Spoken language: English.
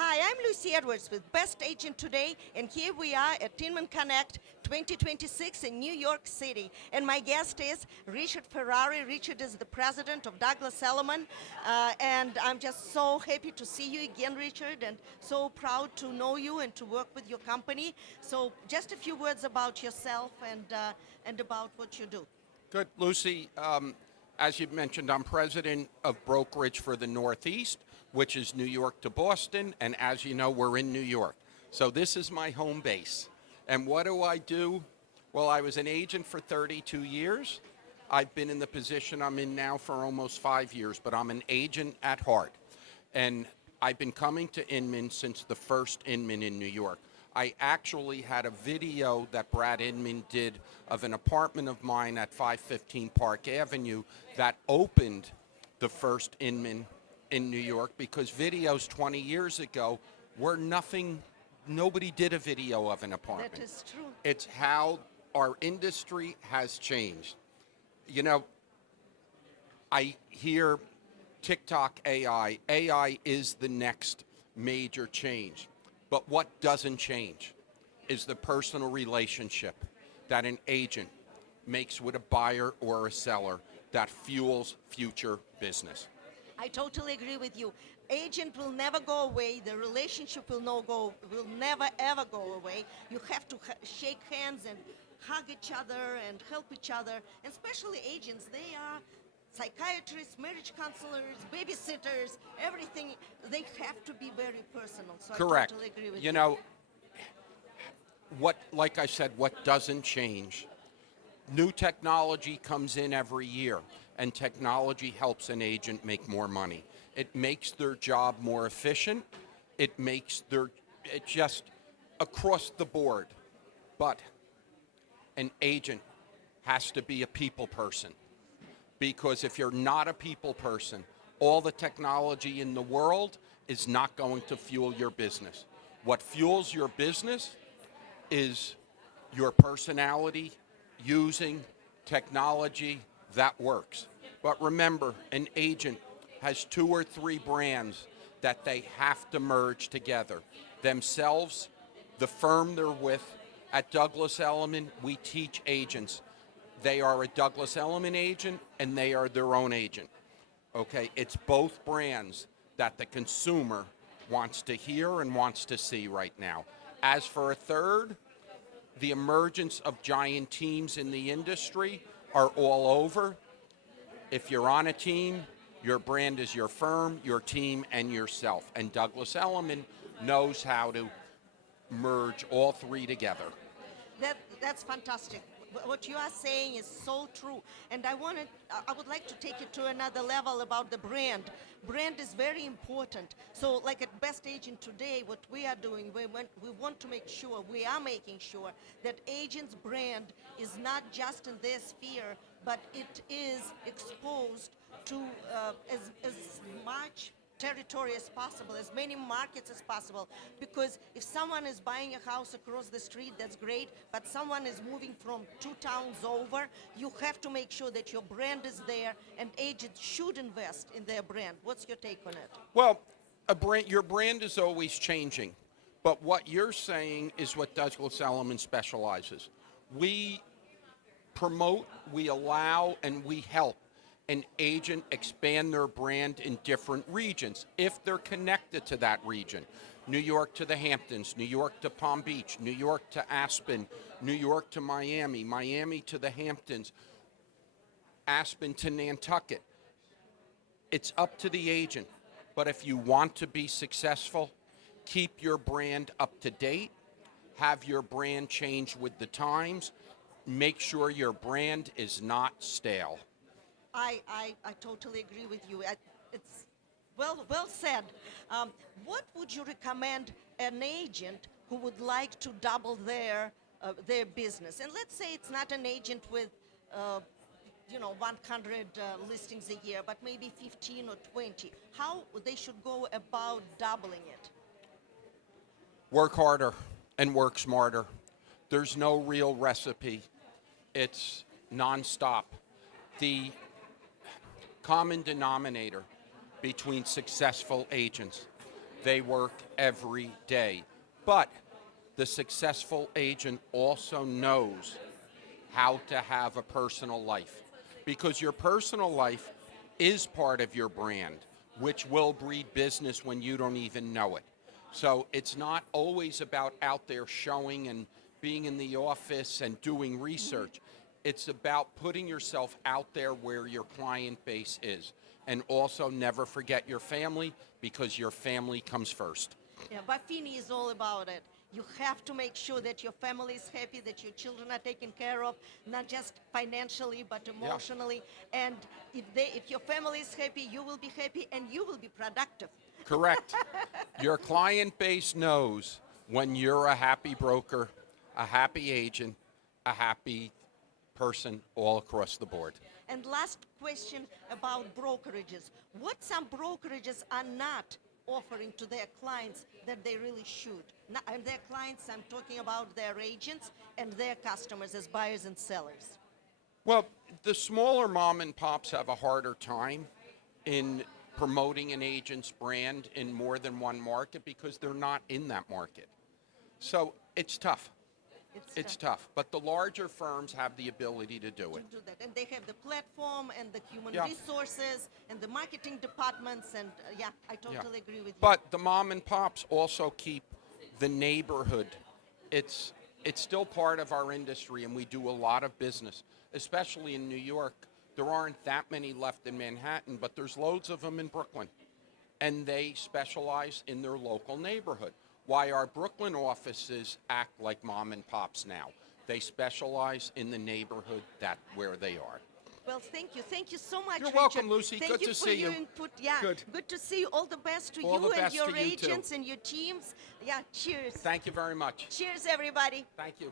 Hi, I'm Lucy Edwards with Best Agent Today, and here we are at Inman Connect 2026 in New York City. And my guest is Richard Ferrari. Richard is the president of Douglas Elliman, and I'm just so happy to see you again, Richard, and so proud to know you and to work with your company. So just a few words about yourself and about what you do. Good, Lucy. As you've mentioned, I'm president of brokerage for the Northeast, which is New York to Boston, and as you know, we're in New York. So this is my home base. And what do? Well, I was an agent for 32 years. I've been in the position I'm in now for almost 5 years, but I'm an agent at heart. And I've been coming to Inman since the first Inman in New York. I actually had a video that Brad Inman did of an apartment of mine at 515 Park Avenue that opened the first Inman in New York, because videos 20 years ago were nothing. Nobody did a video of an apartment. That is true. It's how our industry has changed. You know, I hear TikTok AI. AI is the next major change. But what doesn't change is the personal relationship that an agent makes with a buyer or a seller that fuels future business. I totally agree with you. Agent will never go away. The relationship will never ever go away. You have to shake hands and hug each other and help each other. And especially agents, they are psychiatrists, marriage counselors, babysitters, everything. They have to be very personal. So Correct. I totally agree with you. You know, like I said, what doesn't change? New technology comes in every year, and technology helps an agent make more money. It makes their job more efficient. It just across the board. But an agent has to be a people person, because if you're not a people person, all the technology in the world is not going to fuel your business. What fuels your business is your personality using technology that works. But remember, an agent has 2 or 3 brands that they have to merge together. Themselves, the firm they're with. At Douglas Elliman, we teach agents. They are a Douglas Elliman agent and they are their own agent. Okay, it's both brands that the consumer wants to hear and wants to see right now. As for a third, the emergence of giant teams in the industry are all over. If you're on a team, your brand is your firm, your team, and yourself. And Douglas Elliman knows how to merge all 3 together. That's fantastic. What you are saying is so true. And I would like to take it to another level about the brand. Brand is very important. So like at Best Agent Today, what we are doing, we want to make sure, we are making sure that agent's brand is not just in their sphere, but it is exposed to as much territory as possible, as many markets as possible. Because if someone is buying a house across the street, that's great, but someone is moving from 2 towns over, you have to make sure that your brand is there, and agents should invest in their brand. What's your take on it? Well, your brand is always changing, but what you're saying is what Douglas Elliman specializes. We promote, we allow, and we help an agent expand their brand in different regions if they're connected to that region. New York to the Hamptons, New York to Palm Beach, New York to Aspen, New York to Miami, Miami to the Hamptons, Aspen to Nantucket. It's up to the agent. But if you want to be successful, keep your brand up to date, have your brand change with the times, make sure your brand is not stale. I totally agree with you. It's well said. What would you recommend an agent who would like to double their business? And let's say it's not an agent with 100 listings a year, but maybe 15 or 20. How they should go about doubling it? Work harder and work smarter. There's no real recipe. It's nonstop. The common denominator between successful agents They work every day. But the successful agent also knows how to have a personal life, because your personal life is part of your brand, which will breed business when you don't even know it. So it's not always about out there showing and being in the office and doing research. It's about putting yourself out there where your client base is. And also never forget your family, because your family comes first. Yeah, Buffini is all about it. You have to make sure that your family is happy, that your children are taken care of, not just financially but emotionally. And if your family is happy, you will be happy and you will be productive. Correct. Your client base knows when you're a happy broker, a happy agent, a happy person all across the board. And last question about brokerages. What some brokerages are not offering to their clients that they really should? And their clients, I'm talking about their agents and their customers as buyers and sellers. Well, the smaller mom and pops have a harder time in promoting an agent's brand in more than one market because they're not in that market. So it's tough. It's tough. But the larger firms have the ability to do it. To do that. And they have the platform and the human Yeah. resources and the marketing departments. And yeah, I totally agree with you. But the mom and pops also keep the neighborhood. It's still part of our industry, and we do a lot of business, especially in New York. There aren't that many left in Manhattan, but there's loads of them in Brooklyn. And they specialize in their local neighborhood. Why our Brooklyn offices act like mom and pops now. They specialize in the neighborhood where they are. Well, thank you. Thank you so much, You're Richard. welcome, Lucy. Thank Good you to for see your you. input. Yeah, Good. to see you. All the best to All you the and best your to you, too. agents and your teams. Yeah, cheers. Thank you very much. Cheers, everybody. Thank you.